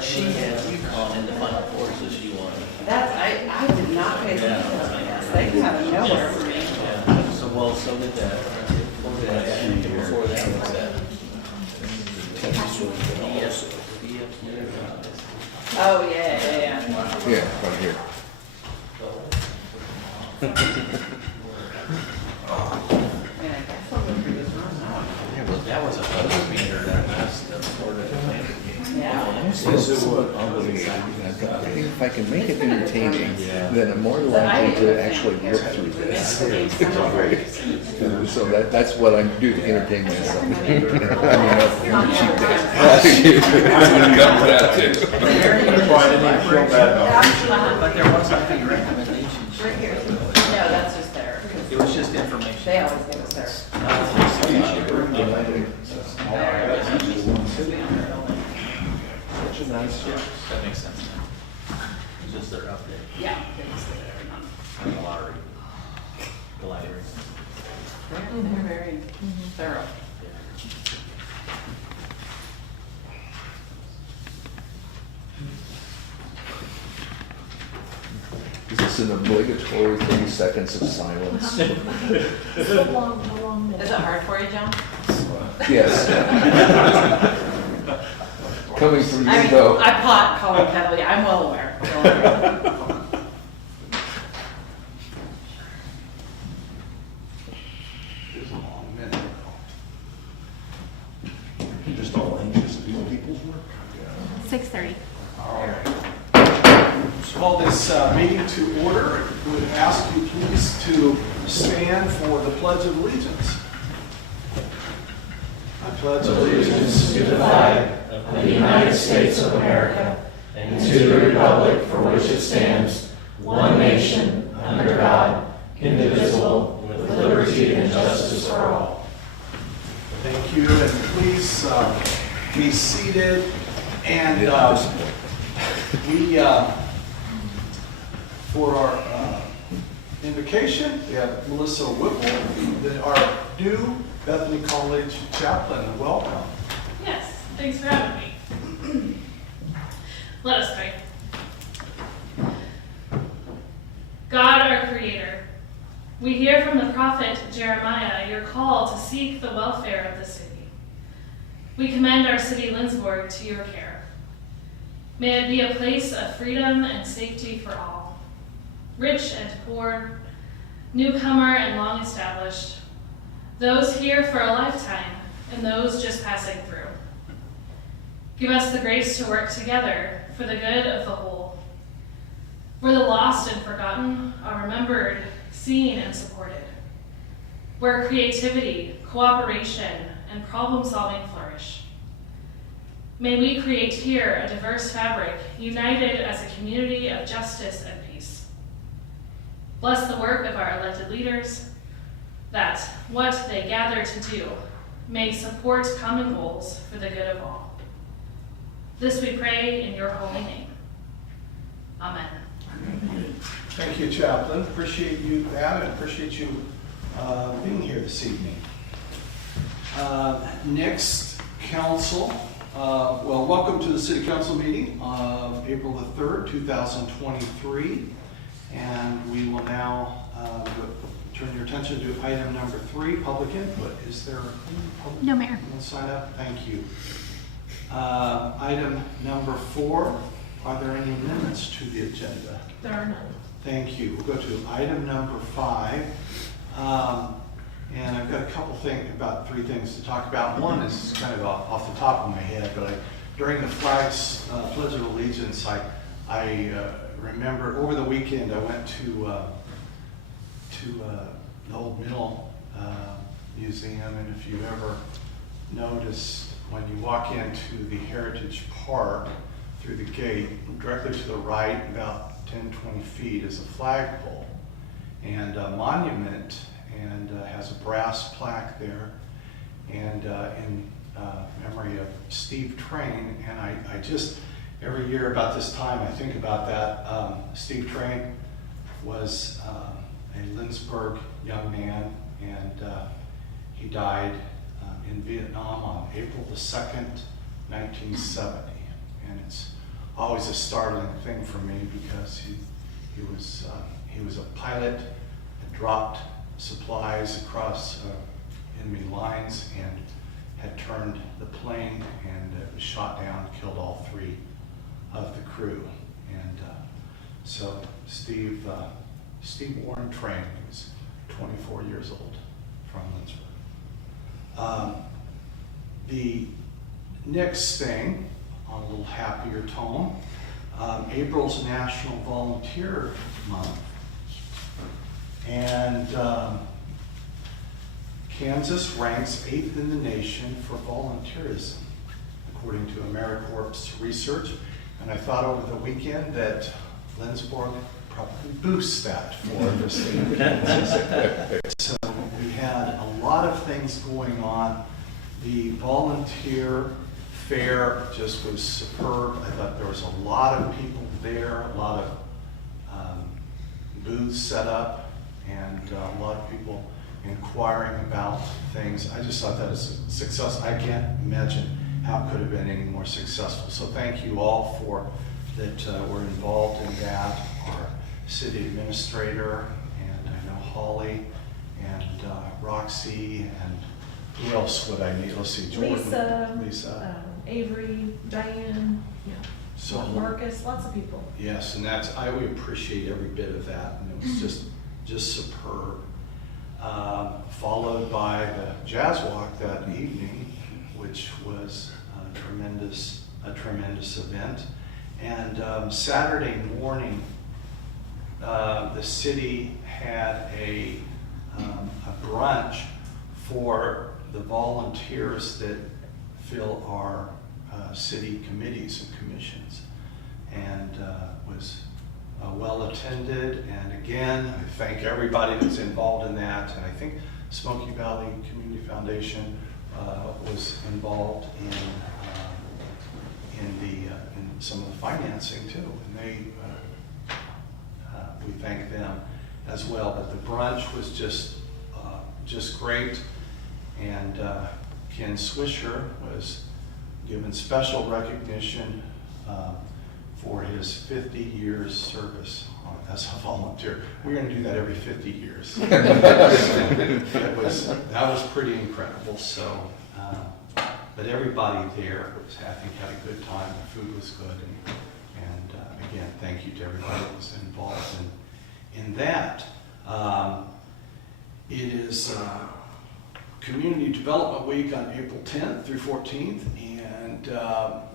But she had UConn in the Final Four, so she won. I did not pay attention to that. They come out of nowhere for me. Yeah, so did that. And before that was that. Oh, yeah. Yeah, right here. Man, I guess I'll go through this room now. That was a buzzer beater, that last Florida Atlantic game. Yeah. I think if I can make it entertaining, then I'm more likely to actually work through this. So that's what I do to entertain myself. I mean, cheap days. But there was, I think, recommendations. Right here. No, that's just there. It was just information. They always give us there. That makes sense now. It's just their update Yeah. They just stay there. on the lottery. The library. They're very thorough. Is this an obligatory 30 seconds of silence? Is it hard for you, John? Yes. Coming from I you mean, though. I pot calling kettle. Yeah, I'm well aware. It's a long minute. You're just all anxious to do people's work. 6:30. All right. Call this meeting to order. Would ask you please to stand for the Pledge of Allegiance. I pledge allegiance to the flag of the United States of America and to the republic for which it stands, one nation, under God, indivisible, with liberty and justice for all. Thank you, and please be seated. And we, for our invocation, we have Melissa Whipple, our new Bethany College chaplain. Welcome. Yes, thanks for having me. Let us pray. God, our Creator, we hear from the prophet Jeremiah your call to seek the welfare of the city. We commend our city, Lindsborg, to your care. May it be a place of freedom and safety for all, rich and poor, newcomer and long established, those here for a lifetime and those just passing through. Give us the grace to work together for the good of the whole, where the lost and forgotten are remembered, seen, and supported, where creativity, cooperation, and problem-solving flourish. May we create here a diverse fabric, united as a community of justice and peace. Bless the work of our elected leaders, that what they gather to do may support common goals for the good of all. This we pray in your holy name. Amen. Thank you, Chaplain. Appreciate you that, and appreciate you being here this evening. Next, council. Welcome to the City Council meeting of April the 3rd, 2023. And we will now turn your attention to item number 3, public input. Is there any public? No, Mayor. Anyone sign up? Thank you. Item number 4, are there any amendments to the agenda? There are none. Thank you. We'll go to item number 5. And I've got a couple things, 3 things to talk about. One is kind of off the top of my head, but during the flag's Pledge of Allegiance, I remember over the weekend I went to the Old Mill Museum, and if you ever noticed when you walk into the Heritage Park through the gate, directly to the right, about 10-20 feet, is a flagpole and a monument, and has a brass plaque there, and in memory of Steve Train. And I just, every year about this time, I think about that. Steve Train was a Lindsborg young man, and he died in Vietnam on April the 2nd, 1970. And it's always a startling thing for me because he was a pilot, had dropped supplies across enemy lines and had turned the plane, and it was shot down, killed all 3 of the crew. And so Steve Warren trained. He was 24 years old from Lindsborg. The next thing, on a little happier tone, April's National Volunteer Month. And Kansas ranks 8th in the nation for volunteerism, according to AmeriCorps research. And I thought over the weekend that Lindsborg probably boosts that for the state of Kansas. So we had a lot of things going on. The volunteer fair just was superb. I thought there was a lot of people there, a lot of booths set up, and a lot of people inquiring about things. I just thought that was a success. I can't imagine how it could have been any more successful. So thank you all that were involved in that. Our city administrator, and I know Holly, and Roxy, and who else would I need? Let's see, Jordan. Lisa. Avery, Diane, So Marcus, lots of people. yes, and we appreciate every bit of that, and it was just superb. Followed by the Jazz Walk that evening, which was a tremendous event. And Saturday morning, the city had a brunch for the volunteers that fill our city committees and commissions, and was well attended. And again, I thank everybody that's involved in that. And I think Smoky Valley Community Foundation was involved in some of the financing too, and we thank them as well. But the brunch was just great, and Ken Swisher was given special recognition for his 50 years service as a volunteer. We're going to do that every 50 years. That was pretty incredible. So, but everybody there was, I think, had a good time. The food was good, and again, thank you to everybody that was involved in that. It is Community Development Week on April 10th through 14th, and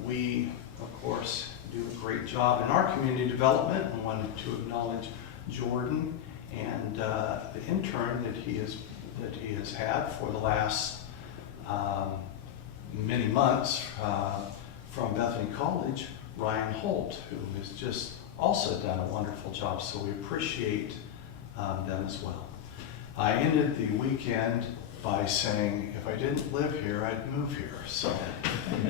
we, of course, do a great job in our community development. I wanted to acknowledge Jordan and the intern that he has had for the last many months from Bethany College, Ryan Holt, who has just also done a wonderful job. So we appreciate them as well. I ended the weekend by saying, if I didn't live here, I'd move here. So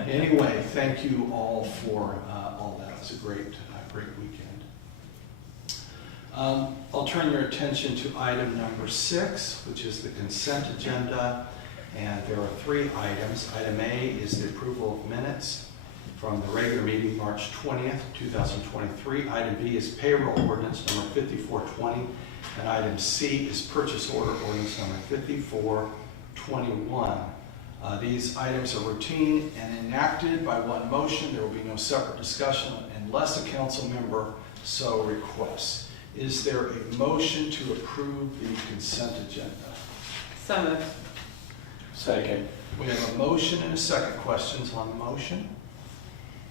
anyway, thank you all for all that. It was a great weekend. I'll turn your attention to item number 6, which is the consent agenda. And there are 3 items. Item A is the approval of minutes from the regular meeting, March 20th, 2023. Item B is payroll ordinance number 5420. And item C is purchase order ordinance number 5421. These items are routine and enacted by one motion. There will be no separate discussion unless a council member so requests. Is there a motion to approve the consent agenda? So moved. Second. We have a motion and a second. Questions on the motion?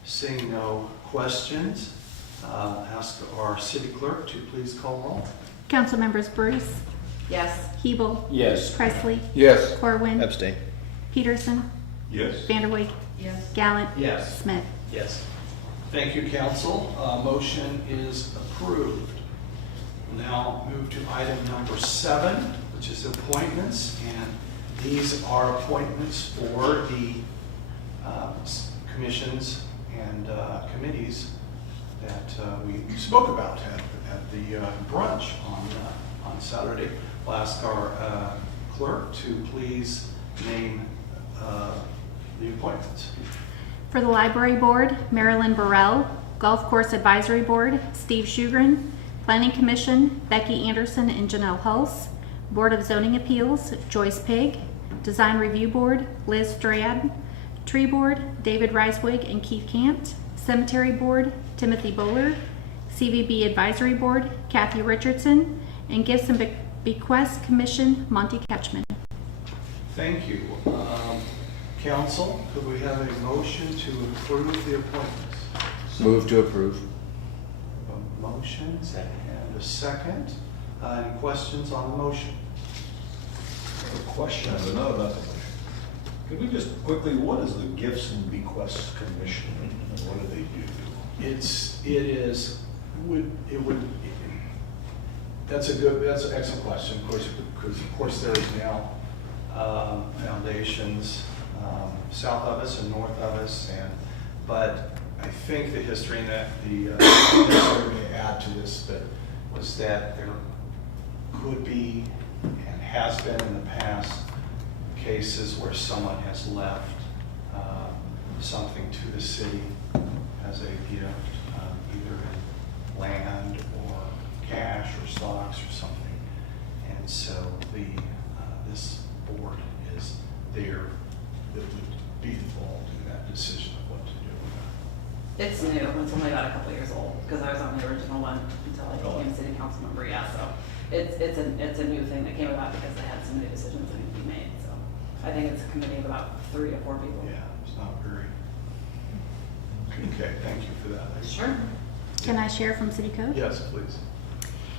Seeing no questions, ask our city clerk to please call roll. Council members Bruce, Yes. Hebel, Yes. Presley, Yes. Corwin, Abstain. Peterson, Yes. Vanderwijk, Yes. Gallant, Yes. Smith. Yes. Thank you, council. Motion is approved. We'll now move to item number 7, which is appointments. And these are appointments for the commissions and committees that we spoke about at the brunch on Saturday. We'll ask our clerk to please name the appointments. For the Library Board, Marilyn Burrell, Golf Course Advisory Board, Steve Shugren. Planning Commission, Becky Anderson and Janelle Hulse. Board of Zoning Appeals, Joyce Pig. Design Review Board, Liz Strad. Tree Board, David Reiswig and Keith Cant. Cemetery Board, Timothy Bowler. CVB Advisory Board, Kathy Richardson. And Gifts and Bequests Commission, Monty Ketchman. Thank you. Council, could we have a motion to approve the appointments? Move to approve. A motion and a second. Any questions on the motion? A question, I don't know about the motion. Could we just quickly, what is the Gifts and Bequests Commission and what do they do? That's an excellent question, of course, because of course there is now foundations south of us and north of us, but I think the history and that the history may add to this, but was that there could be and has been in the past cases where someone has left something to the city as a gift, either in land or cash or stocks or something, and so this board is there that would be involved in that decision of what to do with that. It's new, it's only about a couple years old, because I was on the original one until I became a city council member, yeah, so it's a new thing that came about because they had so many decisions that need to be made, so I think it's a committee of about 3 to 4 people. Yeah, it's not very. Okay, thank you for that. Sure. Can I share from City Code? Yes, please.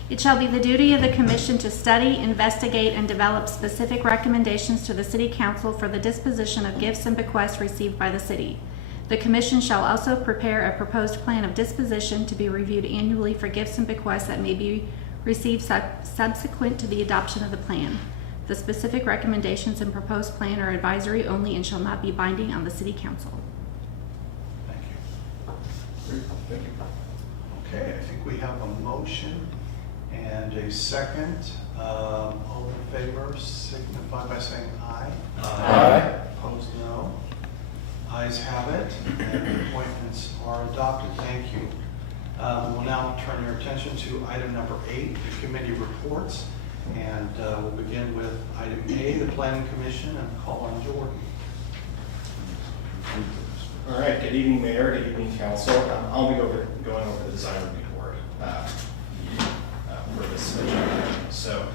It shall be the duty of the Commission to study, investigate, and develop specific recommendations to the City Council for the disposition of gifts and bequests received by the city. The Commission shall also prepare a proposed plan of disposition to be reviewed annually for gifts and bequests that may be received subsequent to the adoption of the plan. The specific recommendations and proposed plan are advisory only and shall not be binding on the City Council. Thank you. Great, thank you. Okay, I think we have a motion and a second. All in favor signify by saying aye. Aye. Opposed, no. Ayes have it, and the appointments are adopted. Thank you. We'll now turn your attention to item number 8, the committee reports. And we'll begin with item A, the Planning Commission, and call on Jordan. All right, good evening, Mayor, good evening, Council. I'll be going over the design review board for this agenda. So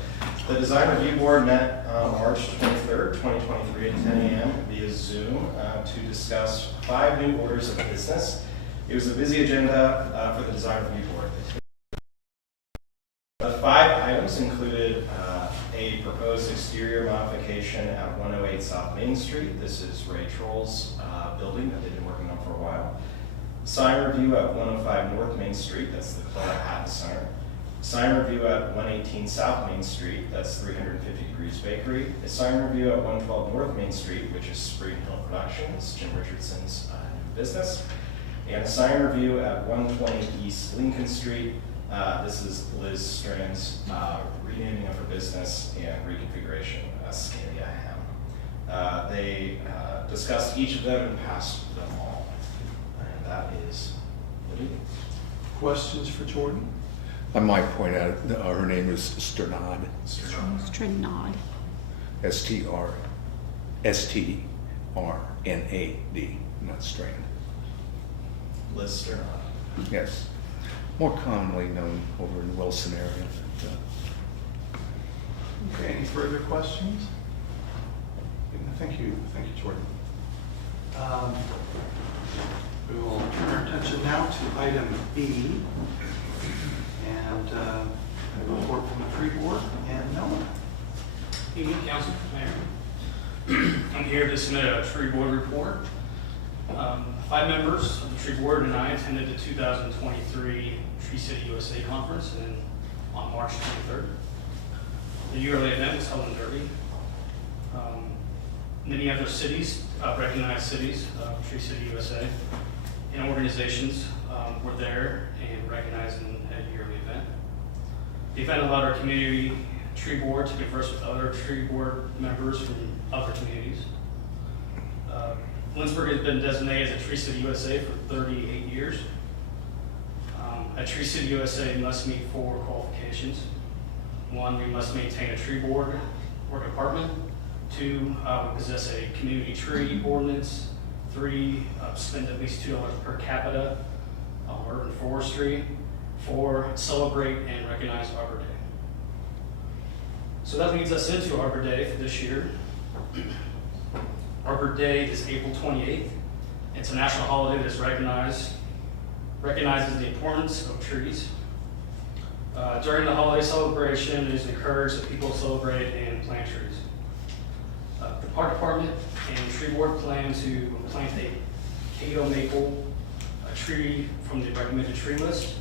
the design review board met March 23rd, 2023 at 10 a.m. via Zoom to discuss 5 new orders of business. It was a busy agenda for the design review board. The 5 items included a proposed exterior modification at 108 South Main Street. This is Ray Troll's building that they've been working on for a while. Sign review at 105 North Main Street. That's the Clara Hatton Center. Sign review at 118 South Main Street. That's 350 Degrees Bakery. A sign review at 112 North Main Street, which is Spring Hill Productions, Jim Richardson's new business. And a sign review at 120 East Lincoln Street. This is Liz Strand's renaming of her business and reconfiguration, Scalia Hem. They discussed each of them and passed them all. And that is what it is. Questions for Jordan? I might point out that her name is Sternad. Strinod. S-T-R-N-A-D, not Strand. Liz Strand. Yes. More commonly known over in the Wilson area. Okay, any further questions? Thank you, Jordan. We will turn our attention now to item B, and a report from the tree board, and Noah. Evening, Council, Mayor. I'm here to submit a tree board report. 5 members of the tree board and I attended the 2023 Tree City USA conference on March 23rd. The yearly event was held in Derby. Many other cities, recognized cities, Tree City USA, and organizations were there and recognized in a yearly event. The event allowed our community tree board to converse with other tree board members from other communities. Lindsborg has been designated as a Tree City USA for 38 years. At Tree City USA, we must meet 4 qualifications. 1, we must maintain a tree board or department. 2, we possess a community tree ordinance. 3, spend at least $2 per capita on urban forestry. 4, celebrate and recognize Arbor Day. So that leads us into Arbor Day for this year. Arbor Day is April 28th. It's a national holiday that recognizes the importance of trees. During the holiday celebration, it is encouraged that people celebrate and plant trees. The Park Department and Tree Board plan to plant a Cato maple, a tree from the recommended tree list.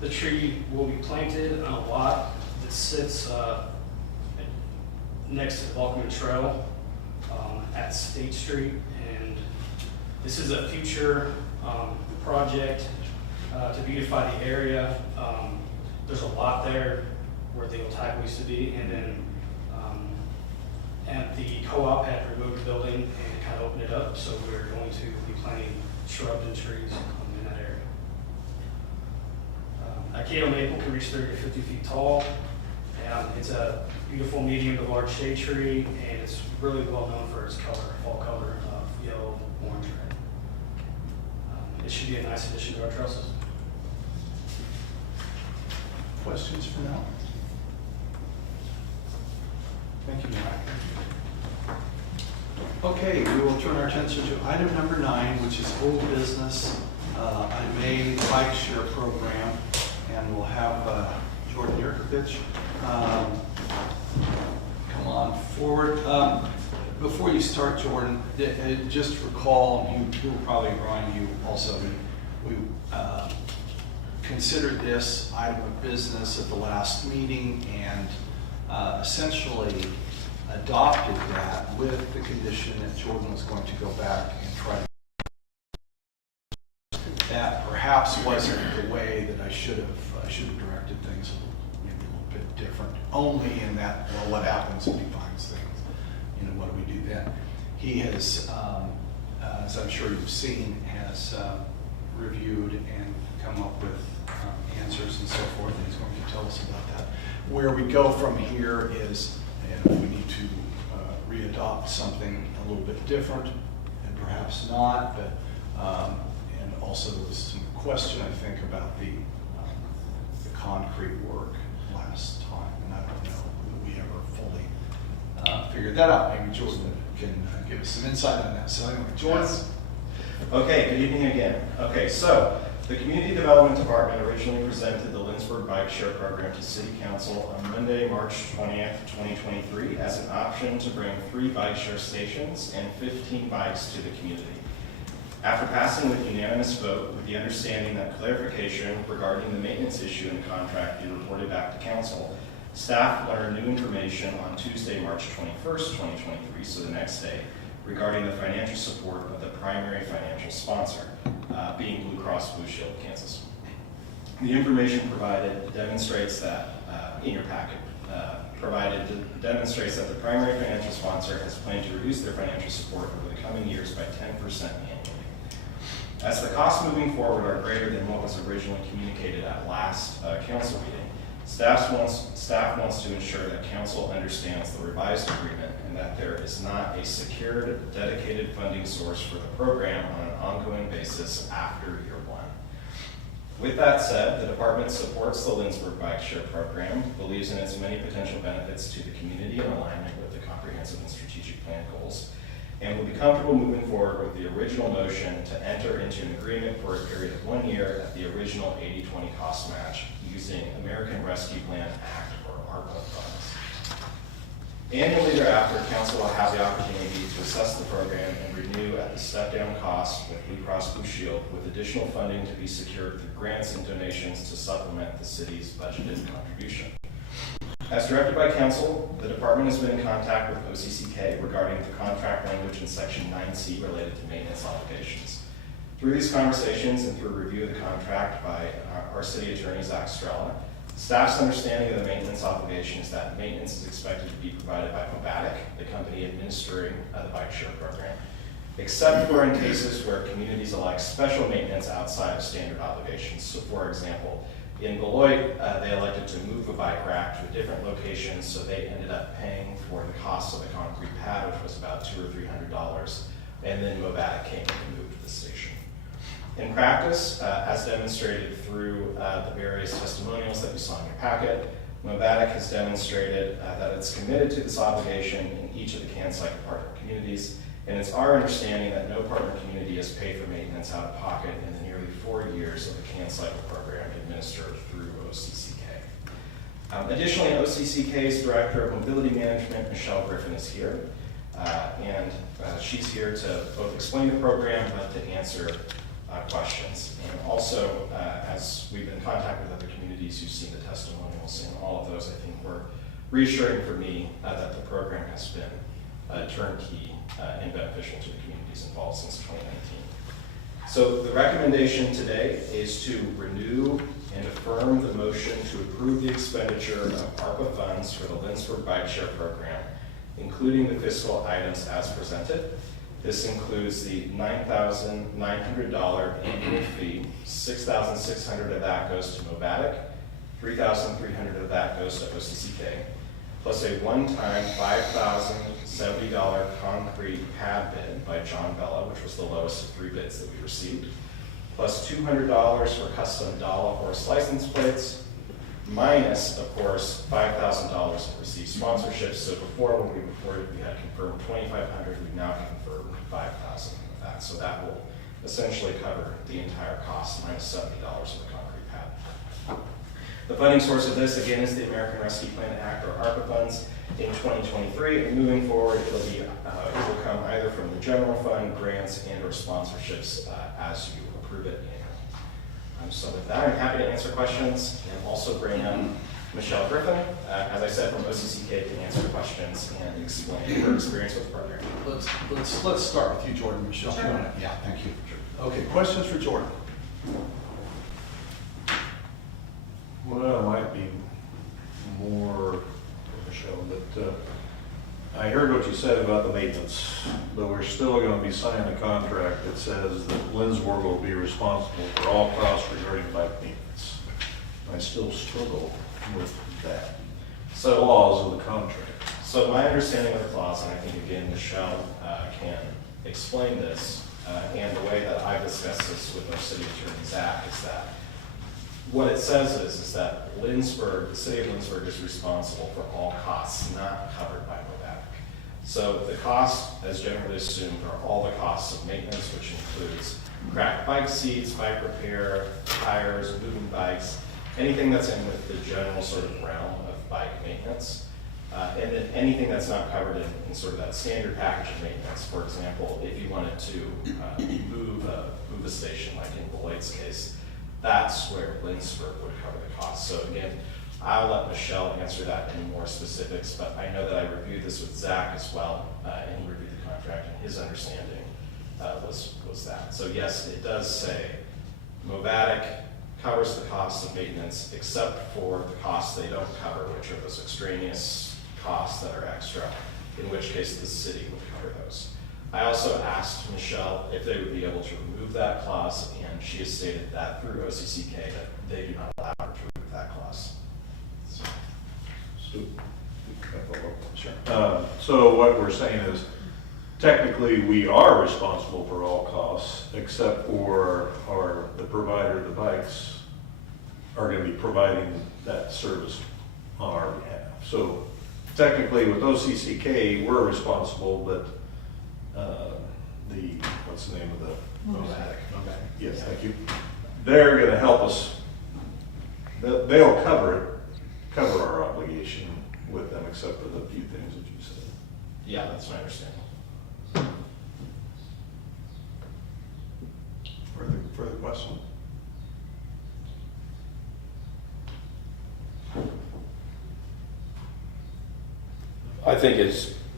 The tree will be planted on a lot that sits next to the Vulcan Trail at State Street, and this is a future project to beautify the area. There's a lot there where the old type used to be, and then and the co-op had removed the building and kind of opened it up, so we're going to be planting shrubs and trees in that area. A Cato maple can reach 30 to 50 feet tall. It's a beautiful medium to large shade tree, and it's really well known for its color, fall color of yellow, orange, red. It should be a nice addition to our trail system. Questions for now? Thank you, Mike. Okay, we will turn our attention to item number 9, which is old business, a May bike share program, and we'll have Jordan Yurkovich come on forward. Before you start, Jordan, just recall, you will probably remind you also, we considered this item of business at the last meeting and essentially adopted that with the condition that Jordan was going to go back and try to. That perhaps wasn't the way that I should have directed things, maybe a little bit different, only in that, well, what happens if he finds things? You know, what do we do then? He has, as I'm sure you've seen, has reviewed and come up with answers and so forth, and he's going to tell us about that. Where we go from here is, if we need to re-adopt something a little bit different, and perhaps not, but and also there was some question, I think, about the concrete work last time, and I don't know that we ever fully figured that out. Maybe Jordan can give us some insight on that. So anyway, Jordan. Okay, good evening again. Okay, so the Community Development Department originally presented the Lindsborg Bike Share Program to City Council on Monday, March 20th, 2023 as an option to bring 3 bike share stations and 15 bikes to the community. After passing with unanimous vote with the understanding that clarification regarding the maintenance issue in the contract be reported back to Council, staff learned new information on Tuesday, March 21st, 2023, so the next day, regarding the financial support of the primary financial sponsor, being Blue Cross Blue Shield of Kansas. The information provided demonstrates that, in your packet, demonstrates that the primary financial sponsor has planned to reduce their financial support over the coming years by 10% annually. As the costs moving forward are greater than what was originally communicated at last council meeting, staff wants to ensure that council understands the revised agreement and that there is not a secured, dedicated funding source for the program on an ongoing basis after year 1. With that said, the department supports the Lindsborg Bike Share Program, believes in its many potential benefits to the community in alignment with the comprehensive and strategic plan goals, and will be comfortable moving forward with the original motion to enter into an agreement for a period of 1 year at the original 80-20 cost match using American Rescue Plan Act or ARPA funds. Annually thereafter, Council will have the opportunity to assess the program and renew at the step-down cost with Blue Cross Blue Shield, with additional funding to be secured through grants and donations to supplement the city's budgeted contribution. As directed by Council, the department has been in contact with OCCK regarding the contract language in Section 9C related to maintenance obligations. Through these conversations and through review of the contract by our city attorney, Zach Strella, staff's understanding of the maintenance obligation is that maintenance is expected to be provided by Mobatic, the company administering the bike share program. except for in cases where communities elect special maintenance outside of standard obligations. So for example, in Beloit, they elected to move a bike rack to a different location, so they ended up paying for the cost of the concrete pad, which was about $200 or $300, and then Mobatic came and moved the station. In practice, as demonstrated through the various testimonials that you saw in your packet, Mobatic has demonstrated that it's committed to this obligation in each of the CAN-cycle partner communities, and it's our understanding that no partner community has paid for maintenance out of pocket in the nearly 4 years of the CAN-cycle program administered through OCCK. Additionally, OCCK's Director of Mobility Management, Michelle Griffin, is here, and she's here to both explain the program but to answer questions. And also, as we've been in contact with other communities who've seen the testimonials, and all of those, I think, were reassuring for me that the program has been turnkey and beneficial to the communities involved since 2019. So the recommendation today is to renew and affirm the motion to approve the expenditure of ARPA funds for the Lindsborg Bike Share Program, including the fiscal items as presented. This includes the $9,900 annual fee. $6,600 of that goes to Mobatic, $3,300 of that goes to OCCK, plus a one-time $5,070 concrete pad bid by John Bella, which was the lowest of 3 bids that we received, plus $200 for custom Dollar Horse license plates, minus, of course, $5,000 to receive sponsorships. So before, when we reported, we had confirmed $2,500, we've now confirmed $5,000 of that. So that will essentially cover the entire cost, minus $70 of the concrete pad. The funding source of this, again, is the American Rescue Plan Act, or ARPA funds, in 2023, and moving forward, it will come either from the general fund, grants, and or sponsorships as you approve it annually. So with that, I'm happy to answer questions and also bring in Michelle Griffin, as I said, from OCCK, to answer questions and explain her experience with the program. Let's start with you, Jordan. Michelle, Sure. you want to? Yeah, thank you. Okay, questions for Jordan? Well, it might be more, Michelle, but I heard what you said about the maintenance, but we're still going to be signing a contract that says that Lindsborg will be responsible for all costs regarding bike maintenance. I still struggle with that. So, Clause of the contract. So my understanding of the clause, and I think again Michelle can explain this, and the way that I've discussed this with our city attorney Zach, is that what it says is that Lindsborg, the city of Lindsborg, is responsible for all costs not covered by Mobatic. So the costs, as generally assumed, are all the costs of maintenance, which includes cracked bike seats, bike repair, tires, moving bikes, anything that's in with the general sort of realm of bike maintenance. And then anything that's not covered in sort of that standard package of maintenance. For example, if you wanted to move a station, like in Beloit's case, that's where Lindsborg would cover the cost. So again, I'll let Michelle answer that in more specifics, but I know that I reviewed this with Zach as well, and he reviewed the contract, and his understanding was that. So yes, it does say Mobatic covers the cost of maintenance except for the costs they don't cover, which are those extraneous costs that are extra, in which case the city would cover those. I also asked Michelle if they would be able to remove that clause, and she has stated that through OCCK that they do not allow her to remove that clause. So what we're saying is, technically, we are responsible for all costs, except for the provider of the bikes are going to be providing that service on our behalf. So technically, with OCCK, we're responsible, but what's the name of the? Mobatic. Yes, thank you. They're going to help us. They'll cover our obligation with them, except for the few things that you said. Yeah, that's my understanding. Further question? I think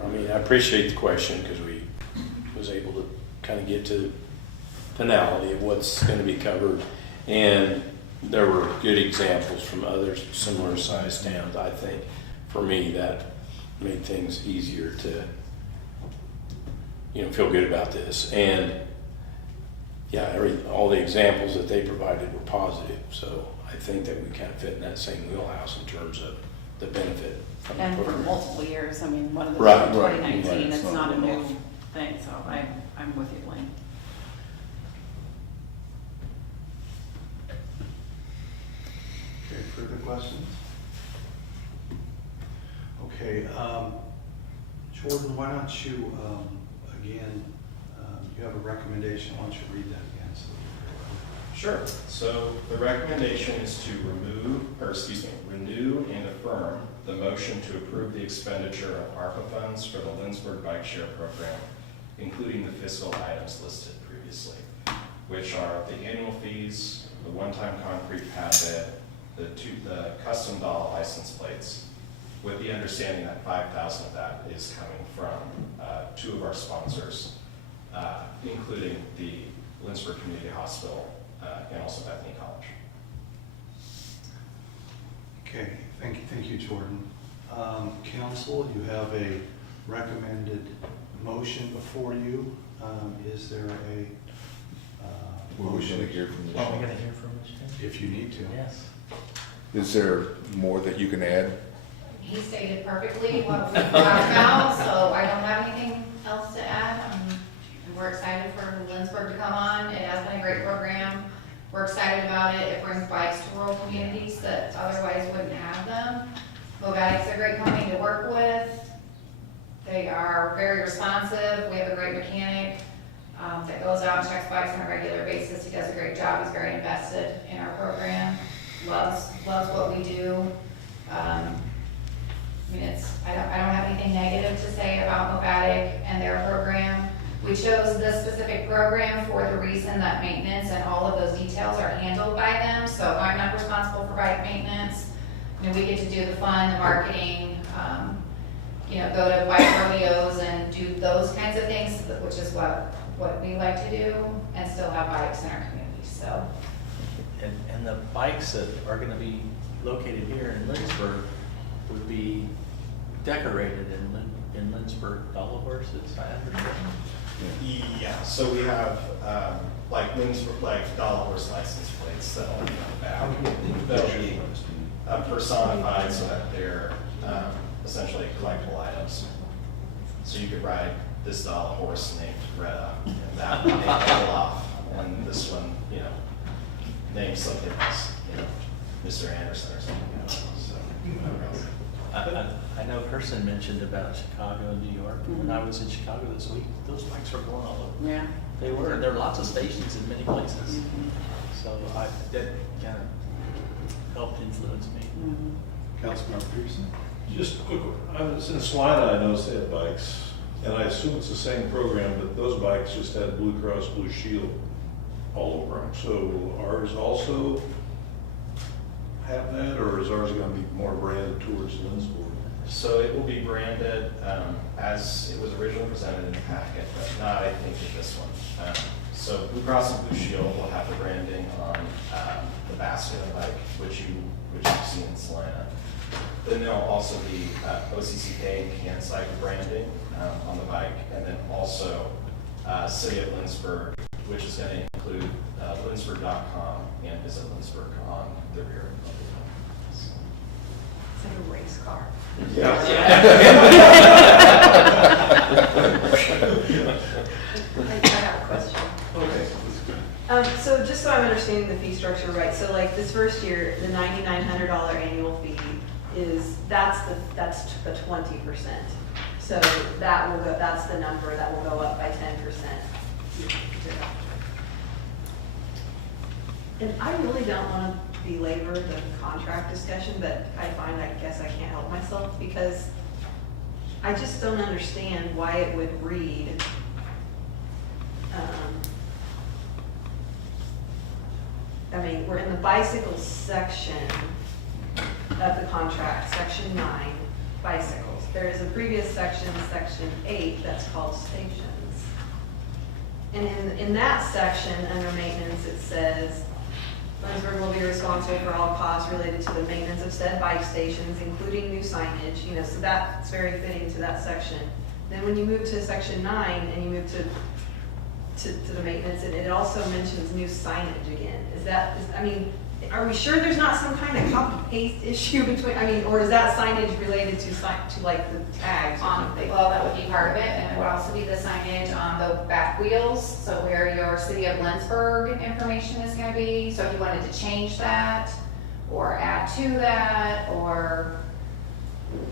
I appreciate the question because we was able to kind of get to finality of what's going to be covered. And there were good examples from other similar sized towns. I think for me that made things easier to feel good about this. And yeah, all the examples that they provided were positive. So I think that we kind of fit in that same wheelhouse in terms of the benefit from the And for program. multiple years, I mean, one of the Right, in right. 2019, Right, it's it's not not a new one-off. thing, so I'm with you, Blaine. Okay, further questions? Okay, Jordan, why don't you, again, you have a recommendation, why don't you read that again? Sure. So the recommendation is to renew and affirm the motion to approve the expenditure of ARPA funds for the Lindsborg Bike Share Program, including the fiscal items listed previously, which are the annual fees, the one-time concrete pad bid, the custom doll license plates, with the understanding that 5,000 of that is coming from two of our sponsors, including the Lindsborg Community Hospital and also Bethany College. Okay, thank you, Jordan. Council, you have a recommended motion before you. Is there a We're motion? going to hear from the Well, we're gonna hear from Ms. Chen. If you need to. Yes. Is there more that you can add? He stated perfectly what we talked about, so I don't have anything else to add. We're excited for Lindsborg to come on. It has been a great program. We're excited about it. It brings bikes to rural communities that otherwise wouldn't have them. Movatic's a great company to work with. They are very responsive. We have a great mechanic that goes out and checks bikes on a regular basis. He does a great job. He's very invested in our program. Loves what we do. I don't have anything negative to say about Movatic and their program. We chose this specific program for the reason that maintenance and all of those details are handled by them, so I'm not responsible for bike maintenance. We get to do the fun, the marketing, go to bike rodeos and do those kinds of things, which is what we like to do, and still have bikes in our community, so. And the bikes that are gonna be located here in Lindsborg would be decorated in Lindsborg dollar horses, I understand. Yeah, so we have like dollar horse license plates that'll be on the back. They'll be personified so that they're essentially collectible items. So you could ride this dollar horse named Greta, and that one named Olaf, and this one, named something else, Mr. Anderson or something. So, I know Kirsten mentioned about Chicago and New York. When I was in Chicago this week, those bikes were going all over. Yeah. They were. There were lots of stations in many places. So that kind of helped influence me. Councilmember Peterson? Just a quick one. I was in Salina, I noticed they had bikes, and I assume it's the same program, but those bikes just had Blue Cross Blue Shield all over them. So ours also have that, or is ours going to be more branded towards Lindsborg? So it will be branded as it was originally presented in the packet, but not, I think, in this one. So Blue Cross and Blue Shield will have the branding on the basket of the bike, which you've seen in Salina. Then there'll also be OCCK and CAN cycle branding on the bike, and then also City of Lindsborg, which is going to include Lindsborg.com and Visit Lindsborg on the rear of the bike. It's like a race car. I have a question. Okay. So just so I'm understanding the fee structure right, so like this first year, the $9,900 annual fee that's the 20%. So that will go, that's the number that will go up by 10%. And I really don't want to belabor the contract discussion, but I guess I can't help myself because I just don't understand why it would read we're in the bicycle section of the contract, section 9, bicycles. There is a previous section, section 8, that's called stations. And in that section, under maintenance, it says, Lindsborg will be responsible for all costs related to the maintenance of said bike stations, including new signage, so that's very fitting to that section. then when you move to section 9 and you move to the maintenance, and it also mentions new signage again. I mean, are we sure there's not some kind of copy paste issue between, I mean, or is that signage related to like the tags or something? Well, that would be part of it, and it would also be the signage on the back wheels, so where your city of Lindsborg information is gonna be. So if you wanted to change that, or add to that, or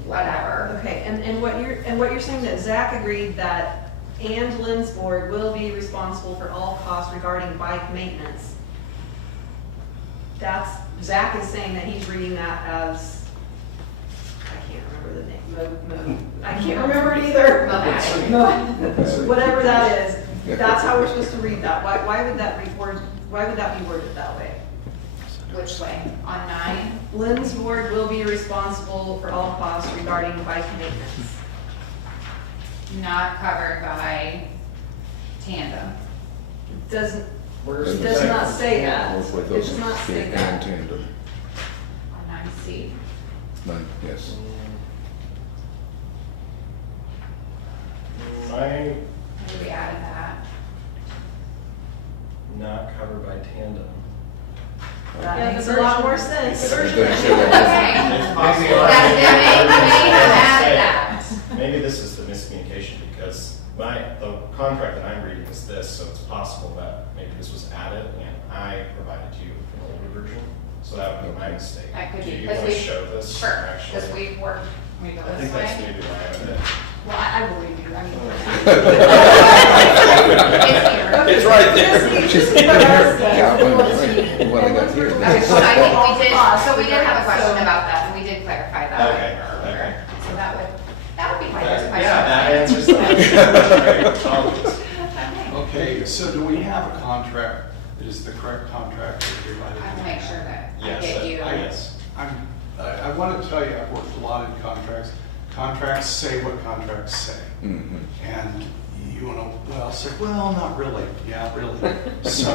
whatever. Okay, and what you're saying that Zach agreed that and Lindsborg will be responsible for all costs regarding bike maintenance. Zach is saying that he's reading that as, I can't remember the name, I can't remember it either. Whatever that is, that's how we're supposed to read that. Why would that be worded that way? Which way? On 9? Lindsborg will be responsible for all costs regarding bike maintenance. Not covered by tandem. Does not say that. It does not say that. Tandem. On 9C. Yes. I Maybe added that. not covered by tandem. That makes a lot more sense. It's Okay. possible. May have added that. Maybe this is the miscommunication, because the contract that I'm reading is this, so it's possible that maybe this was added and I provided you an older version, so that would be my mistake. That could be, Do you because want to we- show this? Sure, Actually, because we work, we go I this think that's way. maybe why I have it. Well, I believe you, I mean. It's right there. Just what ours Yeah, does. what I got here. Okay, so I think we did, so we did have a question about that, and we did clarify that. Okay, earlier. okay. So that would be my next question. Yeah, that answers that. Okay. Okay, so do we have a contract that is the correct contract that everybody? I will make sure that I Yes, get you. yes. I want to tell you, I've worked a lot in contracts. Contracts say what contracts say. Mhm. And you want to, say, well, not really. Yeah, really. So,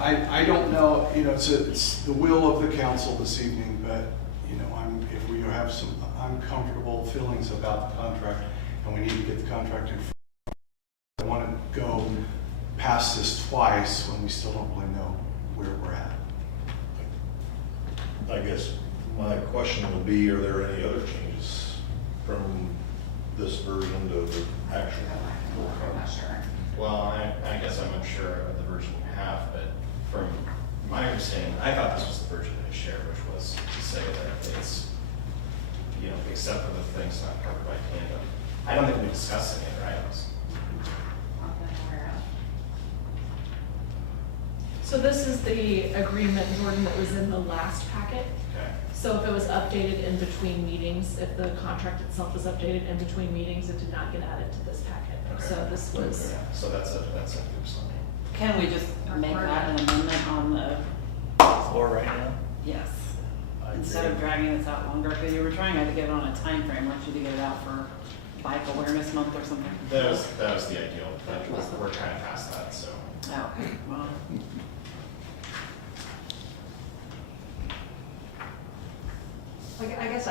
I don't know, it's the will of the council this evening, but, if we have some uncomfortable feelings about the contract and we need to get the contract in front, I want to go past this twice when we still don't really know where we're at. I guess my question would be, are there any other changes from this version to the actual? I'm not sure. Well, I guess I'm unsure of the version you have, but from my understanding, I thought this was the version that I shared, which was to say that it's, except for the things not covered by tandem. I don't think we discussed any other items. Not that I'm aware of. So this is the agreement, Jordan, that was in the last packet. Okay. So if it was updated in between meetings, if the contract itself was updated in between meetings, it did not get added to this packet. Okay. So this was, Yeah, so that's a oops on me. Can we just make that an amendment on the, Floor right now? yes, I instead of agree. dragging this out longer, because you were trying to get it on a time frame, weren't you, to get it out for Bike Awareness Month or something? That was the ideal, but we're kind of past that, so. Oh, okay, well, I guess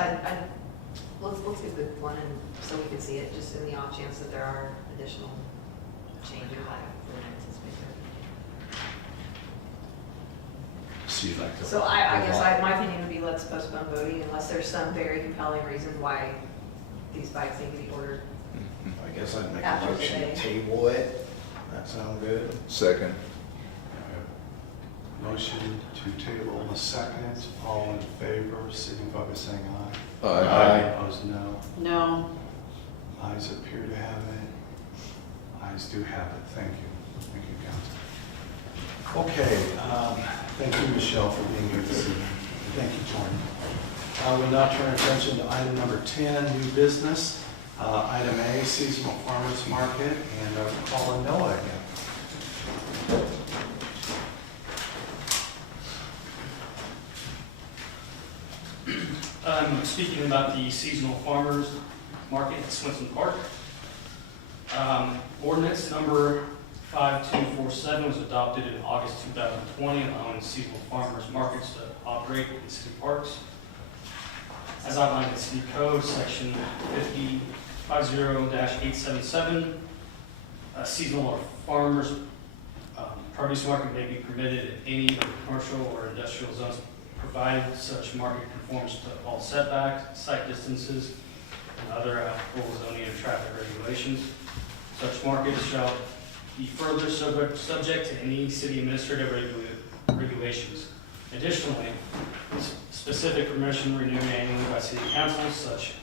let's get the one and so we can see it, just in the off chance that there are additional changes I would anticipate. So you'd like to. So I guess my opinion would be let's postpone voting unless there's some very compelling reason why these bikes need to be ordered. I guess I'd make After a motion to today. table it. That sound good? Second. Motion to table in a second. All in favor, signify by saying aye. Aye. Opposed, no. no, Ayes appear to have it. Ayes do have it. Thank you. Thank you, council. Okay, thank you, Michelle, for being here this evening. Thank you, Jordan. We'll now turn our attention to item number 10, new business. Item A, seasonal farmers market, and I'll call on Noah again. Speaking about the seasonal farmers market at Swenson Park. Ordinance number 5247 was adopted in August 2020, allowing seasonal farmers markets to operate in city parks. As outlined in city code, section 50-877. A seasonal or farmers produce market may be permitted in any of the commercial or industrial zones, provided such market conforms to all setbacks, site distances, and other applicable zoning and traffic regulations. Such markets shall be further subject to any city administrative regulations. Additionally, specific permission renewed annually by city council. Such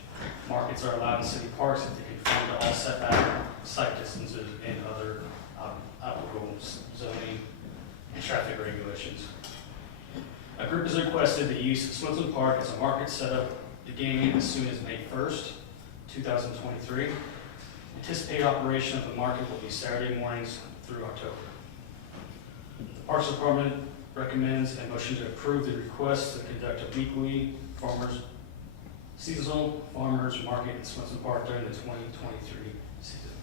markets are allowed in city parks if they conform to all setback, site distances, and other applicable zoning and traffic regulations. A group has requested the use of Smithland Park as a market setup beginning as soon as May 1st, 2023. Anticipated operation of the market will be Saturday mornings through October. The Parks Department recommends a motion to approve the request to conduct a weekly seasonal farmers market in Smithland Park during the 2023 season.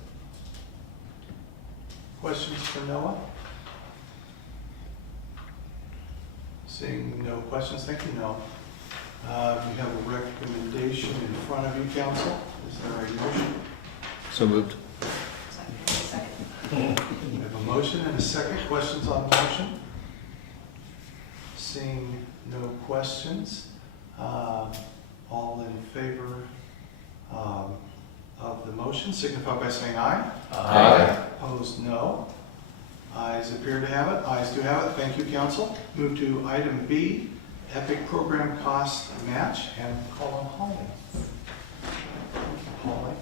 Questions for Noah? Seeing no questions, thank you, Noah. We have a recommendation in front of you, council. Is there a motion? So moved. Second. We have a motion and a second. Questions on the motion? Seeing no questions, all in favor of the motion signify by saying aye. Aye. Opposed, no. Ayes appear to have it. Ayes do have it. Thank you, council. Move to item B, Epic Program Cost Match, and call on Holly. Holly.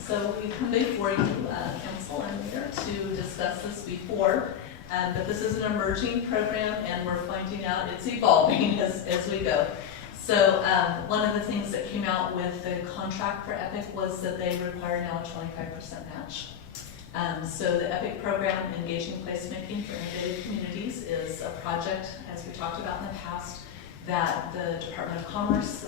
So we come before you, council and mayor, to discuss this before, but this is an emerging program and we're finding out it's evolving as we go. So one of the things that came out with the contract for Epic was that they require now a 25% match. So the EPIC program, Engaging Placemaking for Innovative Communities, is a project, as we talked about in the past, that the Department of Commerce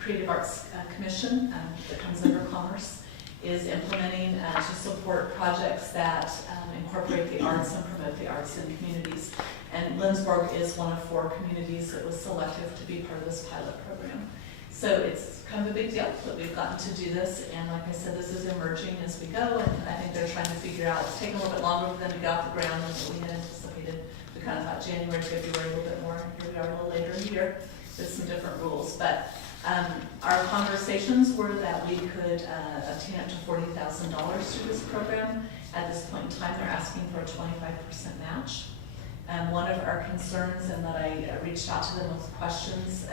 Creative Arts Commission, that comes under Commerce, is implementing to support projects that incorporate the arts and promote the arts in communities. And Lindsborg is one of 4 communities that was selected to be part of this pilot program. So it's kind of a big deal that we've gotten to do this, and like I said, this is emerging as we go, and I think they're trying to figure out, it's taken a little bit longer for them to get off the ground than what we had anticipated. We kind of thought January, February, a little bit more. Here we are a little later in the year with some different rules. But our conversations were that we could obtain up to $40,000 through this program. At this point in time, they're asking for a 25% match. One of our concerns, and that I reached out to them with questions,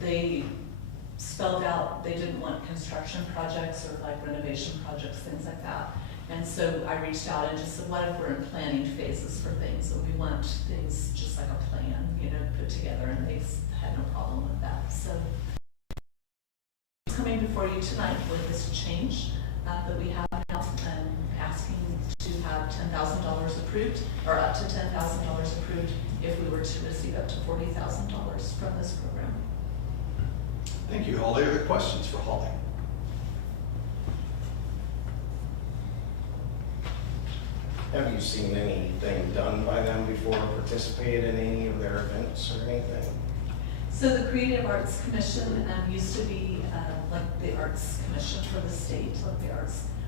they spelled out they didn't want construction projects or like renovation projects, things like that. And so I reached out and just said, what if we're in planning phases for things? And we want things just like a plan, put together, and they had no problem with that. So coming before you tonight with this change that we have now, asking to have $10,000 approved, or up to $10,000 approved if we were to receive up to $40,000 from this program. Thank you, Holly. Other questions for Holly? Have you seen anything done by them before, participated in any of their events or anything? So the Creative Arts Commission used to be like the Arts Commission for the state, like the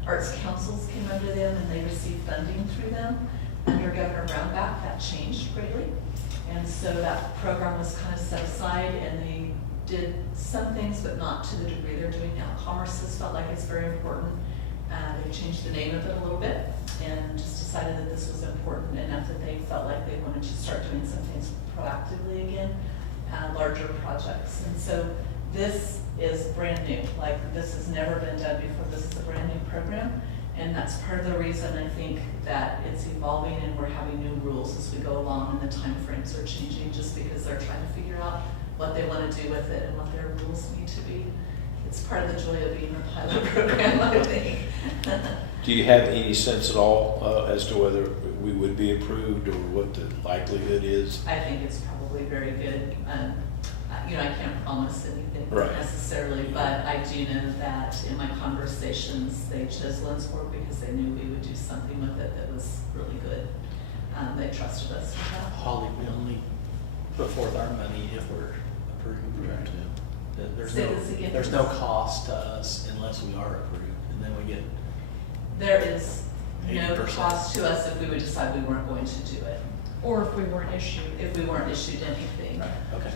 Arts Councils came under them and they received funding through them. Under Governor Brownback, that changed greatly. And so that program was kind of set aside, and they did some things, but not to the degree they're doing now. Commerce has felt like it's very important. They changed the name of it a little bit and just decided that this was important enough that they felt like they wanted to start doing some things proactively again, larger projects. And so this is brand new. Like, this has never been done before. This is a brand new program. And that's part of the reason I think that it's evolving and we're having new rules as we go along, and the timeframes are changing just because they're trying to figure out what they want to do with it and what their rules need to be. It's part of the joy of being a pilot program, I think. Do you have any sense at all as to whether we would be approved or what the likelihood is? I think it's probably very good. I can't promise anything necessarily, but I do know that in my conversations, they chose Lindsborg because they knew we would do something with it that was really good. They trusted us with that. Holly, we only put forth our money if we're approved, right? There's no cost to us unless we are approved, and then we get, There is no 80%. cost to us if we would decide we weren't going to do it, Or if we weren't issued. if we weren't issued anything. okay.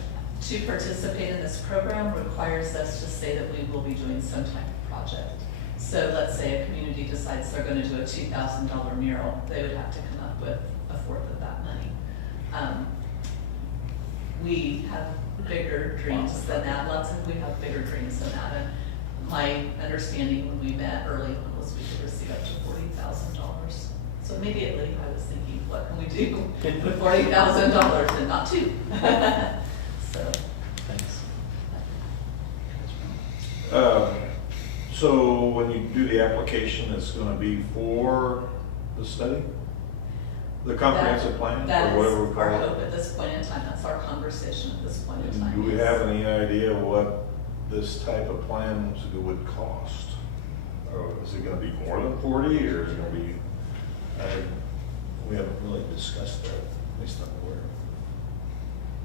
To participate in this program requires us to say that we will be doing some type of project. So let's say a community decides they're gonna do a $2,000 mural, they would have to come up with a fourth of that money. We have bigger dreams than that, we have bigger dreams than that. And my understanding when we met early on was we could receive up to $40,000. So immediately I was thinking, what can we do with $40,000 and not two? So. Thanks. So when you do the application, it's gonna be for the study? The comprehensive plan, or whatever we That is our call hope it? at this point in time, that's our conversation at this point in And time. do we have any idea what this type of plan would cost? Or is it gonna be more than 40, or is it gonna be, we haven't really discussed that, at least I'm aware.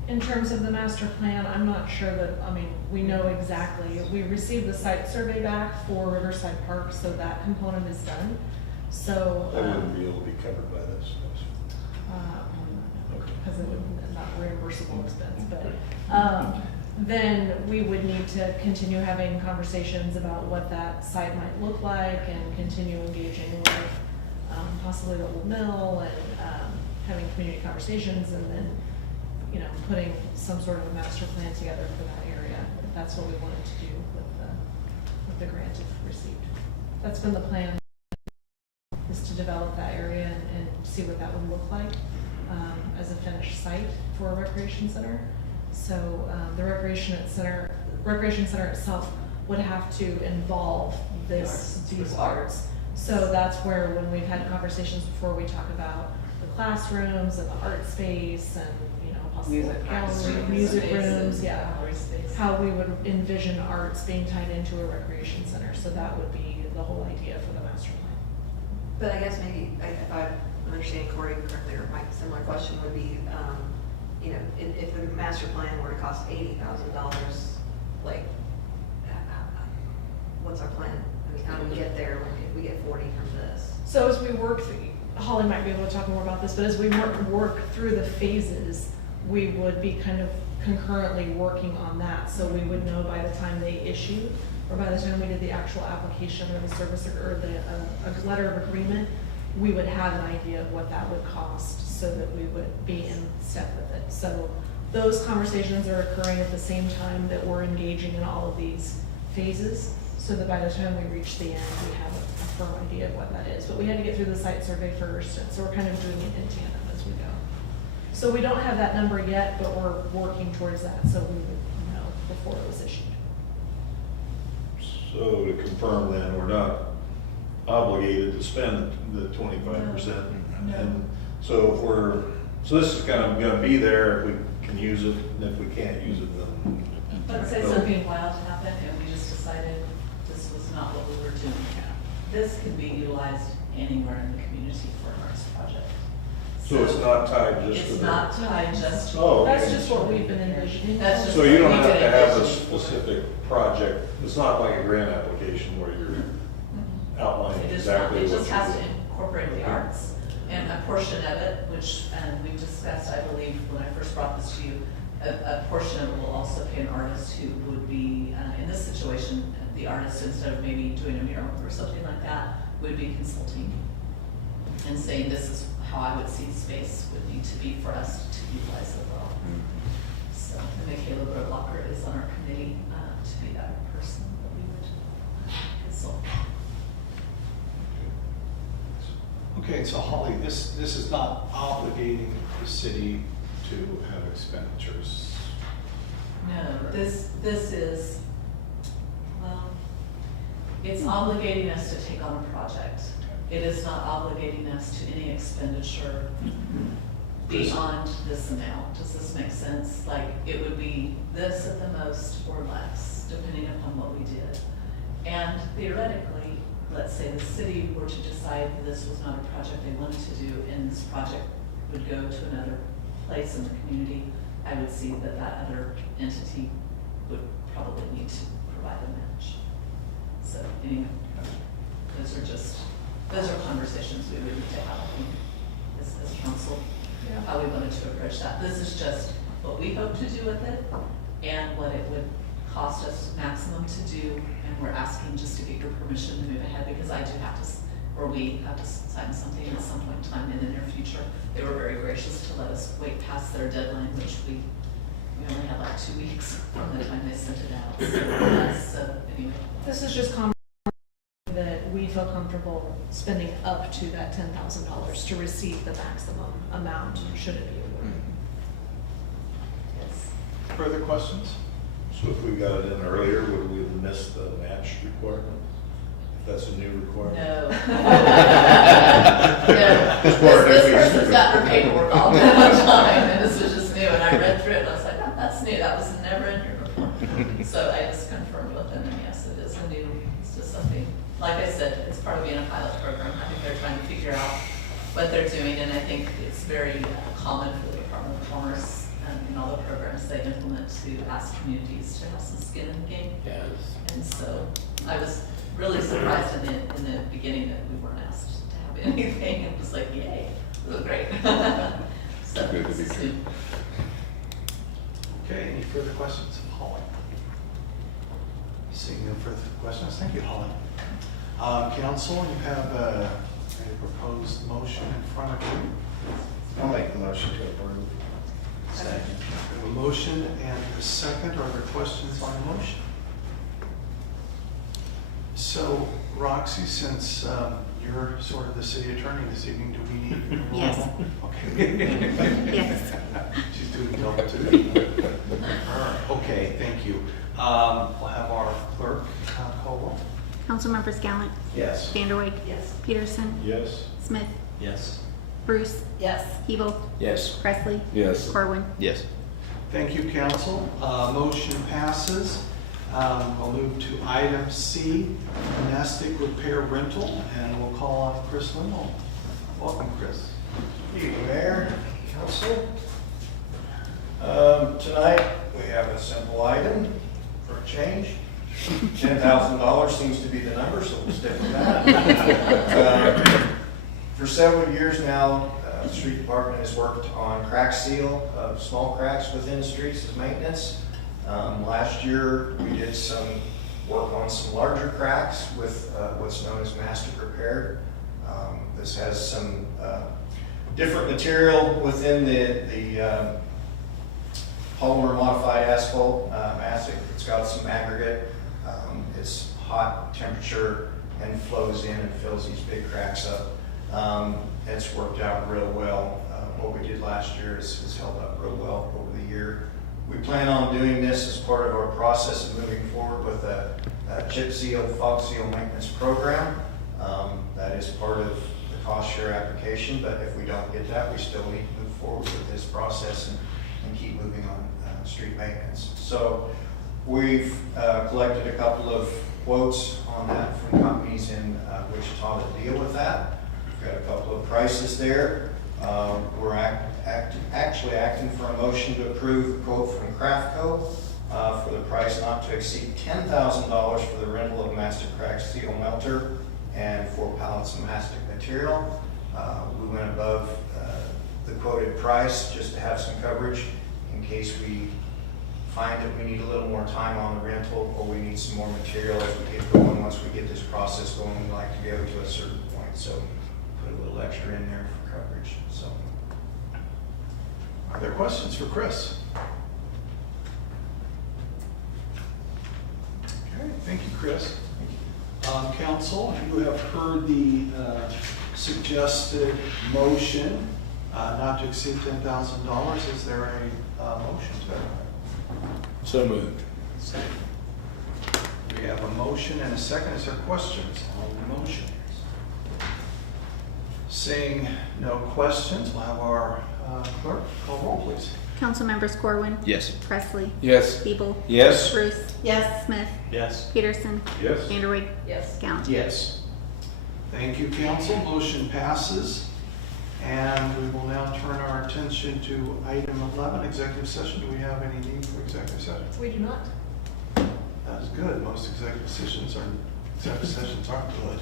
In terms of the master plan, I'm not sure that, I mean, we know exactly. We received the site survey back for Riverside Park, so that component is done. So. That wouldn't be able to be covered by this. Because it would not reimbursable expense, but, then we would need to continue having conversations about what that site might look like and continue engaging with, possibly the old mill and, having community conversations and then, you know, putting some sort of a master plan together for that area, if that's what we wanted to do with the grant if received. That's been the plan, is to develop that area and see what that would look like as a finished site for a recreation center. So the recreation center itself would have to involve these arts. So that's where, when we've had conversations before, we talk about the classrooms and the art space and, you know, possibly music rooms, yeah. How we would envision arts being tied into a recreation center. So that would be the whole idea for the master plan. But I guess maybe, if I'm understanding Corey correctly, or my similar question would be, you know, if the master plan were to cost $80,000, like, what's our plan? I mean, how do we get there if we get 40 from this? So as we work through, Holly might be able to talk more about this, but as we work through the phases, we would be kind of concurrently working on that. So we would know by the time they issue, or by the time we did the actual application or the service or a letter of agreement, we would have an idea of what that would cost so that we would be in step with it. So those conversations are occurring at the same time that we're engaging in all of these phases, so that by the time we reach the end, we have a firm idea of what that is. But we had to get through the site survey first, and so we're kind of doing it in tandem as we go. So we don't have that number yet, but we're working towards that, so we would know before it was issued. So to confirm then, we're not obligated to spend the 25%. No. And so so this is kind of gonna be there if we can use it, and if we can't use it, then. Let's say something wild happened and we just decided this was not what we were doing. This can be utilized anywhere in the community for an arts project. So it's not tied just to It's the. not tied just to. Oh, That's okay. just what we've been envisioning. That's just So you don't what have we've to been have a envisioning. specific project, it's not like a grant application where you're outlining It is not, exactly it what just you has do. to incorporate the arts. And a portion of it, which we discussed, I believe, when I first brought this to you, a portion of it will also pay an artist who would be, in this situation, the artist, instead of maybe doing a mural or something like that, would be consulting and saying, this is how I would see space would need to be for us to utilize it well. So, and Michaela Brodlocker is on our committee to be that person that we would consult. Okay, so Holly, this is not obligating the city to have expenditures. No, this is, well, it's obligating us to take on a project. It is not obligating us to any expenditure beyond this amount. Does this make sense? Like, it would be this at the most or less, depending upon what we did. And theoretically, let's say the city were to decide that this was not a project they wanted to do, and this project would go to another place in the community, I would see that that other entity would probably need to provide a match. So anyway, those are conversations we would need to have, I think, as council, how we wanted to approach that. This is just what we hope to do with it and what it would cost us maximum to do, and we're asking just to get your permission to move ahead, because I do have to, or we have to sign something at some point in time in the near future. They were very gracious to let us wait past their deadline, which we only had like 2 weeks from the time they sent it out. So anyway. This is just that we feel comfortable spending up to that $10,000 to receive the maximum amount, should it be awarded. Yes. Further questions? So if we got it in earlier, would we have missed the match requirement? If that's a new requirement? No. No. This person's got their paperwork all the time, and this was just new, and I read through it, and I was like, oh, that's new, that was never in here before. So I just confirmed with them, and yes, it is a new, it's just something, like I said, it's part of being a pilot program. I think they're trying to figure out what they're doing, and I think it's very common for the Department of Commerce in all the programs they implement to ask communities to have some skin in the game. Yes. And so I was really surprised in the beginning that we weren't asked to have anything. It was like, yay, it was great. So Good to be this is true. new. Okay, any further questions of Holly? Seeing no further questions, thank you, Holly. Council, you have a proposed motion in front of you. I'll make the motion to approve. Second. We have a motion and a second. Are there questions on the motion? So, Roxy, since you're sort of the city attorney this evening, do we need your role? Yes. Okay. Yes. She's doing double duty. All right. Okay, thank you. We'll have our clerk call roll. Councilmembers Gallant, Yes. Vanderwijk, Yes. Peterson, Yes. Smith, Yes. Bruce, Yes. Hebel, Yes. Presley, Yes. Corwin. Yes. Thank you, council. Motion passes. We'll move to item C, domestic repair rental, and we'll call on Chris Linwell. Welcome, Chris. Good evening, Mayor, Council. Tonight, we have a simple item for a change. $10,000 seems to be the number, so we'll stick with that. For several years now, the street department has worked on crack seal of small cracks within the streets as maintenance. Last year, we did some work on some larger cracks with what's known as mastic repair. This has some different material within the polymer modified asphalt mastic. It's got some aggregate. It's hot temperature and flows in and fills these big cracks up. It's worked out real well. What we did last year has held up real well over the year. We plan on doing this as part of our process of moving forward with a chip seal, fog seal maintenance program. That is part of the cost share application, but if we don't get that, we still need to move forward with this process and keep moving on street maintenance. So we've collected a couple of quotes on that from companies in Wichita that deal with that. We've got a couple of prices there. We're actually acting for a motion to approve a quote from Craftco for the price not to exceed $10,000 for the rental of mastic crack seal melter and 4 pallets of mastic material. We went above the quoted price just to have some coverage in case we find that we need a little more time on the rental or we need some more material as we get going. Once we get this process going, we like to go to a certain point. So put a little extra in there for coverage. So, Are there questions for Chris? Okay, thank you, Chris. Council, you have heard the suggested motion not to exceed $10,000. Is there a motion to that? So moved. We have a motion and a second. Is there questions on the motion? Seeing no questions, we'll have our clerk call roll, please. Councilmembers Corwin, Yes. Presley, Yes. Hebel, Yes. Bruce, Yes. Smith, Yes. Peterson, yes. Vanderwijk, Yes. Gallant. Yes. Thank you, council. Motion passes. And we will now turn our attention to item 11, executive session. Do we have any need for executive session? We do not. That is good. Most executive sessions aren't good.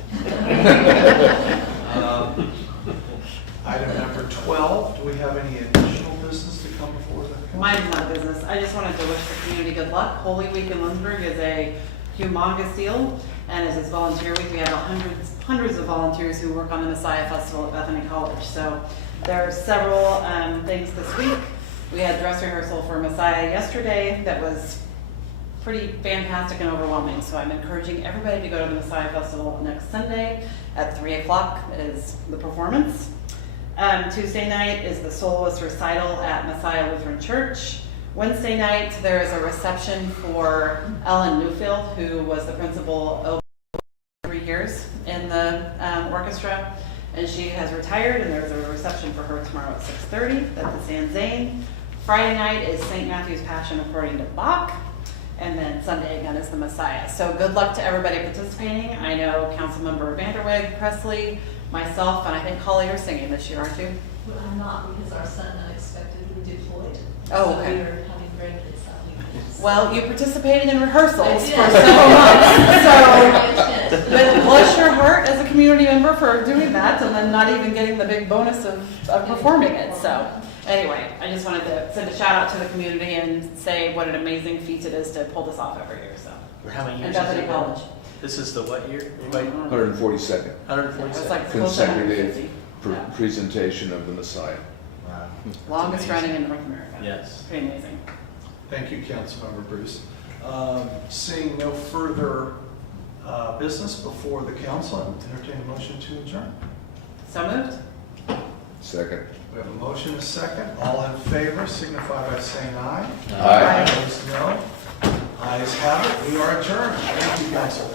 Item number 12, do we have any additional business to come before the council? Mine's not business. I just wanted to wish the community good luck. Holy Week in Lindsborg is a humongous deal, and as it's volunteer week, we have hundreds of volunteers who work on the Messiah Festival at Bethany College. So there are several things this week. We had dress rehearsal for Messiah yesterday that was pretty fantastic and overwhelming. So I'm encouraging everybody to go to the Messiah Festival next Sunday at 3 o'clock is the performance. Tuesday night is the soloist recital at Messiah Lutheran Church. Wednesday night, there is a reception for Ellen Newfield, who was the principal over 3 years in the orchestra, and she has retired, and there's a reception for her tomorrow at 6:30 at the San Zane. Friday night is St. Matthew's Passion according to Bach, and then Sunday again is the Messiah. So good luck to everybody participating. I know Councilmember Vanderweg, Presley, myself, and I think Holly are singing this year, aren't you? Well, I'm not, because our son unexpectedly deployed. Oh, okay. So we are having grandkids that weekend. Well, you participated in rehearsals I for did. several I months, so did. but bless your heart as a community member for doing that and then not even getting the big bonus of performing it. So anyway, I just wanted to send a shout out to the community and say what an amazing feat it is to pull this off every year. So For how many and years has Bethany it been? College. This is the what year? Anybody? 142nd 147. It's like close to consecutive 150. Yeah. presentation of the Messiah. Wow. Longest running in North America. Yes. Pretty amazing. Thank you, Councilmember Bruce. Seeing no further business before the council, I entertain a motion to adjourn. So moved. Second. We have a motion, a second. All in favor signify by saying aye. Aye. Opposed, no. Ayes have it. We are adjourned. Thank you, council.